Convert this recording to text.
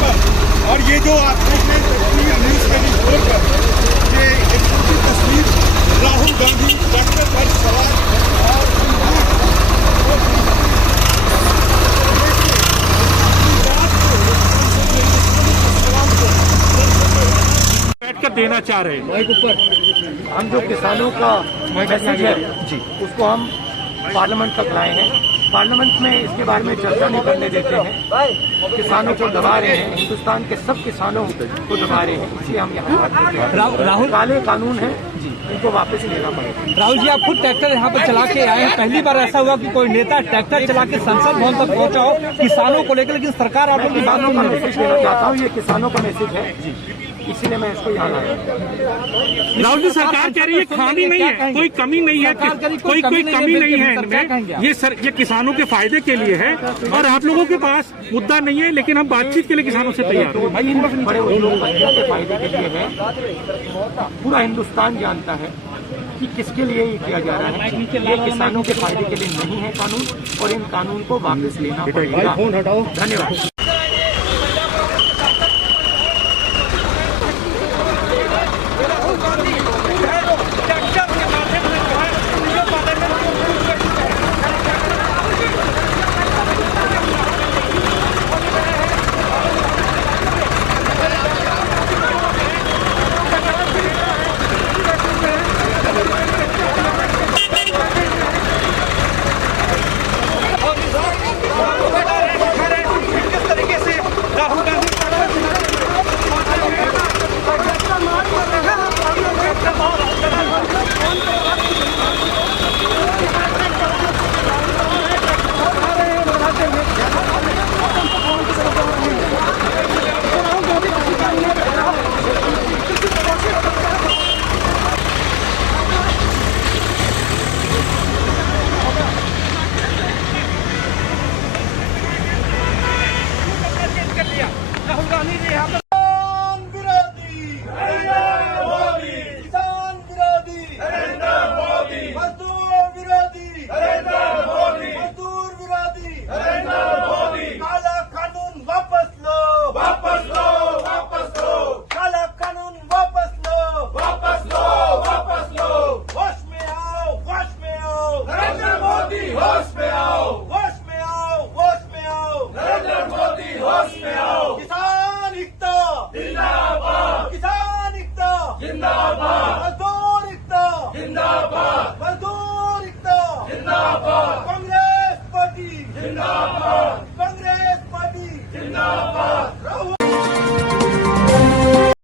पर। और ये जो आपने तस्वीर न्यूज में बोलकर ये एक छोटी तस्वीर राहुल गांधी डॉक्टर पर सवाल बैठकर देना चाह रहे हैं। ऊपर हम जो किसानों का मैसेज है जी उसको हम पार्लियामेंट तक लाए हैं। पार्लियामेंट में इसके बारे में चर्चा नहीं करने देते हैं। किसानों को दबा रहे हैं, हिंदुस्तान के सब किसानों को दबा रहे हैं, इसलिए हम यहाँ बात करते हैं। राहुल काले कानून है जी, इनको वापस लेना पड़ेगा। राहुल जी, आप खुद ट्रैक्टर यहाँ पर चला के आए हैं, पहली बार ऐसा हुआ कि कोई नेता ट्रैक्टर चला के संसद भवन तक पहुँचा हो किसानों को लेकर, लेकिन सरकार आप लोग किसानों का मैसेज देना चाहता हूँ। ये किसानों का मैसेज है जी, इसीलिए मैं इसको यहाँ लाया। राहुल जी, सरकार कह रही है खामी नहीं है, कोई कमी नहीं है, कोई कमी नहीं है इनमें। ये किसानों के फायदे के लिए है और आप लोगों के पास मुद्दा नहीं है, लेकिन हम बातचीत के लिए किसानों से तैयार हैं। भाई बड़े उद्योगपतियों के फायदे के लिए है। पूरा हिंदुस्तान जानता है कि किसके लिए ये किया जा रहा है। ये किसानों के फायदे के लिए नहीं है कानून, और इन कानून को वापस लेना पड़ेगा। धन्यवाद। राहुल गांधी जी यहाँ पर कांग्रेस पार्टी जिंदाबाद।